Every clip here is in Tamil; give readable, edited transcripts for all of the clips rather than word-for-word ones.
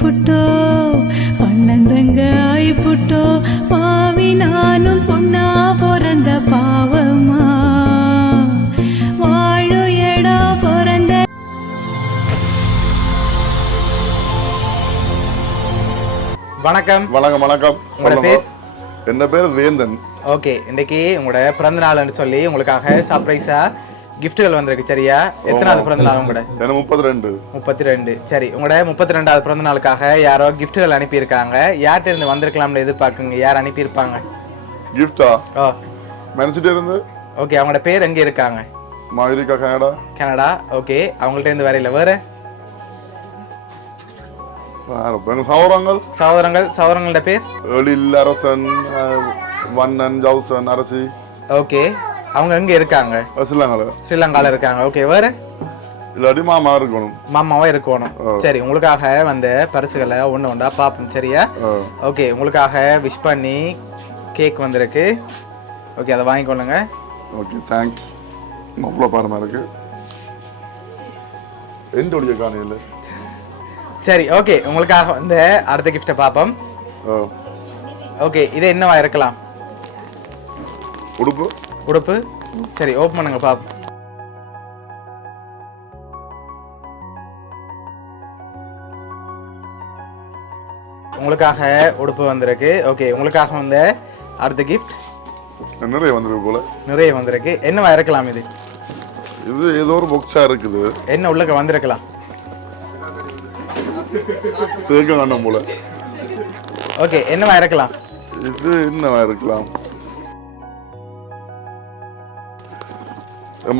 புட்டோ அண்ணன் தங்க ஆயி புட்டோ பாவி நானும் பொண்ணா பிறந்த பாவமா வாழு எடா பிறந்த. வணக்கம். வணக்கம் வணக்கம். உங்களோட பேர்? என்ன பேர் வேந்தன். ஓகே, இன்னைக்கு உங்களோட பிறந்த நாள்னு சொல்லி உங்களுக்காக சர்ப்ரைஸா கிஃப்ட்டுகள் வந்திருக்கு. சரியா? எத்தனாவது பிறந்த நாள் உங்களோட? 32. சரி, உங்களோட 32வது பிறந்த நாளுக்காக யாரோ கிஃப்ட்டுகள் அனுப்பியிருக்காங்க. யார்கிட்ட இருந்து வந்திருக்கலாம்னு எதிர்பார்க்குங்க. யார் அனுப்பியிருப்பாங்க? கிஃப்டா? ஓ, மேன்சிட்டி இருந்து. ஓகே, அவங்களோட பேர் எங்க இருக்காங்க? America, Canada. ஓகே, அவங்கள்ட்ட இருந்து வரையில வேற சகோதரங்களோட பேர்? எழில், அரசன், வண்ணன், ஜவுசன், அரசி. ஓகே, அவங்க எங்க இருக்காங்க? ஸ்ரீலங்கால இருக்காங்க. ஓகே, வேற? இல்லாட்டி மாமா இருக்கணும். மாமாவா இருக்கணும். சரி, உங்களுக்காக வந்த பரிசுகளை ஒண்ணு ஒன்றா பார்ப்போம். சரியா? ஓகே, உங்களுக்காக விஷ் பண்ணி கேக் வந்திருக்கு. ஓகே, அதை வாங்கிக்கொள்ளுங்க. Okay, thanks. அவ்வளோ பாரமா இருக்கு. என்னுடைய காணியில். சரி, ஓகே, உங்களுக்காக வந்து அடுத்த கிஃப்டை பார்ப்போம். ஓகே, இது என்னவா இருக்கலாம்? உடுப்பு. சரி, ஓப்பன் பண்ணுங்க பாப்போம். உங்களுக்காக உடுப்பு வந்திருக்கு. ஓகே, உங்களுக்காக வந்து அடுத்த கிஃப்ட் நிறைய வந்திருக்கு போல. நிறைய வந்திருக்கு. என்னவா இருக்கலாம்? இது ஏதோ ஒரு பாக்ஸா இருக்குது. என்ன உள்ளக்க வந்திருக்கலாம்? போல. ஓகே, என்னவா இருக்கலாம்? இது என்னவா இருக்கலாம்?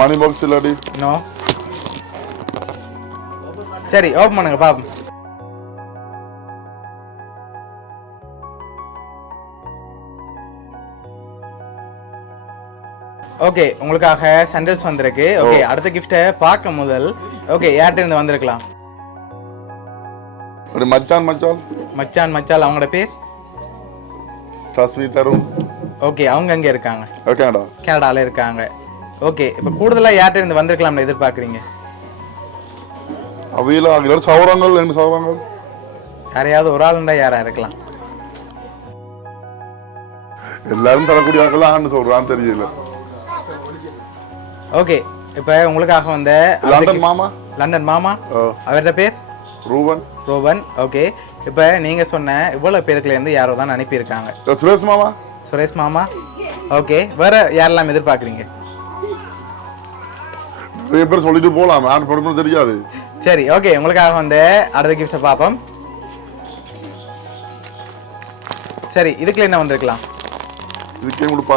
மணி பாக்ஸ் இல்லாடி? நோ. சரி, ஓபன் பண்ணுங்க பாப்போம். ஓகே, உங்களுக்காக சாண்டல்ஸ் வந்திருக்கு. ஓகே, அடுத்த கிஃப்ட்டை பார்க்க முதல் ஓகே, யார்கிட்ட இருந்து வந்திருக்கலாம்? மச்சான் அவங்களோட பேர்? தஸ்மி தரும். ஓகே, அவங்க எங்க இருக்காங்க? கனடால இருக்காங்க. ஓகே, இப்ப கூடுதலா யார்கிட்ட இருந்து வந்திருக்கலாம்னு எதிர்பார்க்கறீங்க? சௌரங்கள் யாரையாவது ஒரு ஆளுண்டா யாரா இருக்கலாம்? எல்லாரும் தரக்கூடிய ஆட்கள் சொல்றான்னு தெரியல. ஓகே, இப்ப உங்களுக்காக வந்த லண்டன் மாமா அவரோட பேர்? ரூபன். ஓகே, இப்ப நீங்க சொன்ன இவ்வளவு பேருக்குல இருந்து யாரோ தான் அனுப்பி இருக்காங்க. சுரேஷ் மாமா. ஓகே, வேற யாரெல்லாம் எதிர்பார்க்கறீங்க? நிறைய பேர் சொல்லிட்டு போலாம், யார் படுமோ தெரியாது. சரி, ஓகே, உங்களுக்காக வந்து அடுத்த கிஃப்ட் பாப்போம். சரி, இதுக்குள்ள என்ன வந்திருக்கலாம்? இதுக்கே உடுப்பா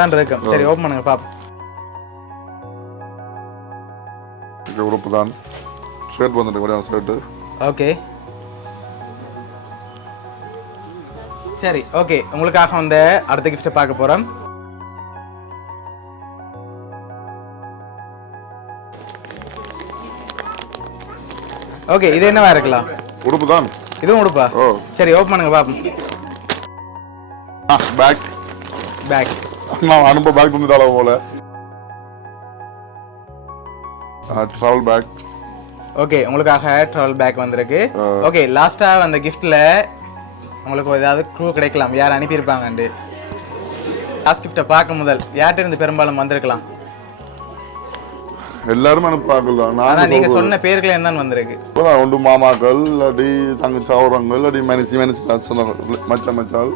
தான் இருக்கும். சரி, ஓபன் பண்ணுங்க பாப்போம். உடுப்பு தான். ஷர்ட் வந்துட்டு ஷர்ட். ஓகே, சரி, ஓகே, உங்களுக்காக வந்து அடுத்த கிஃப்ட் பார்க்க போறோம். ஓகே, இது என்னவா இருக்கலாம்? உடுப்பு தான். இதுவும் உடுப்பா? சரி, ஓபன் பண்ணுங்க பாப்போம். பேக். நான் அனுப்ப பேக் தந்துட்டால போல. Travel bag. ஓகே, உங்களுக்காக ட்ராவல் பேக் வந்திருக்கு. ஓகே, லாஸ்டா அந்த கிஃப்ட்ல உங்களுக்கு ஏதாவது க்ளூ கிடைக்கலாம் யார் அனுப்பியிருப்பாங்கன்னு. லாஸ்ட் கிஃப்டை பார்க்க முதல் யார்கிட்ட இருந்து பெரும்பாலும் வந்திருக்கலாம்? எல்லாரும் அனுப்பாக்கலாம். ஆனா நீங்க சொன்ன பேர்களே தான் வந்திருக்கு. ஒன்று மாமாக்கள், இல்லாட்டி தங்க சௌரங்கள், இல்லாட்டி மச்சால்.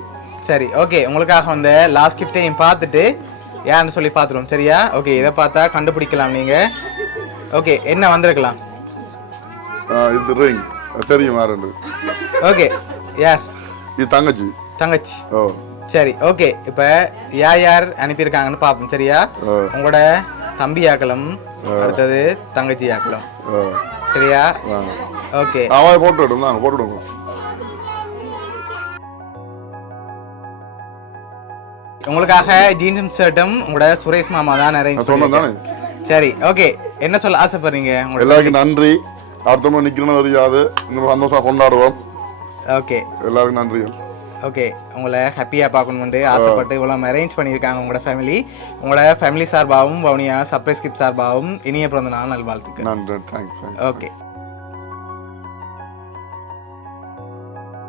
சரி, ஓகே, உங்களுக்காக வந்து லாஸ்ட் கிஃப்டையும் பார்த்துட்டு யாருன்னு சொல்லி பார்த்துருவோம். சரியா? ஓகே, இதை பார்த்தா கண்டுபிடிக்கலாம் நீங்க. ஓகே, என்ன வந்திருக்கலாம்? இது ரிங். தெரியும் யாரு? ஓகே, யார்? இது தங்கச்சி. சரி, ஓகே, இப்ப யார் அனுப்பியிருக்காங்கன்னு பார்ப்போம். சரியா? உங்களோட தம்பியாக்களும் அடுத்தது தங்கச்சியாக்களும். சரியா? ஓகே, போட்டுடுங்க. உங்களுக்காக ஜீன்ஸும் ஷர்ட்டும் உங்களோட சுரேஷ் மாமா தான் அரேஞ்ச் பண்ணாங்க. சரி, ஓகே, என்ன சொல்ல ஆசைப்படுறீங்க? எல்லாருக்கும் நன்றி. அடுத்த முறை நிக்கணும்னு தெரியாது, இன்னும் சந்தோஷமா கொண்டாடுவோம். ஓகே, எல்லாருக்கும் நன்றி. ஓகே, உங்களை ஹாப்பியாக பார்க்கணும்னு ஆசைப்பட்டு இவ்வளோ அரேஞ்ச் பண்ணியிருக்காங்க உங்களோட ஃபேமிலி. உங்களோட ஃபேமிலி சார்பாகவும் வவுனியா சர்ப்ரைஸ் கிஃப்ட் சார்பாகவும் இனிய பிறந்த நாள் நல்வாழ்த்துக்கள். நன்றி. தேங்க்ஸ். ஓகே.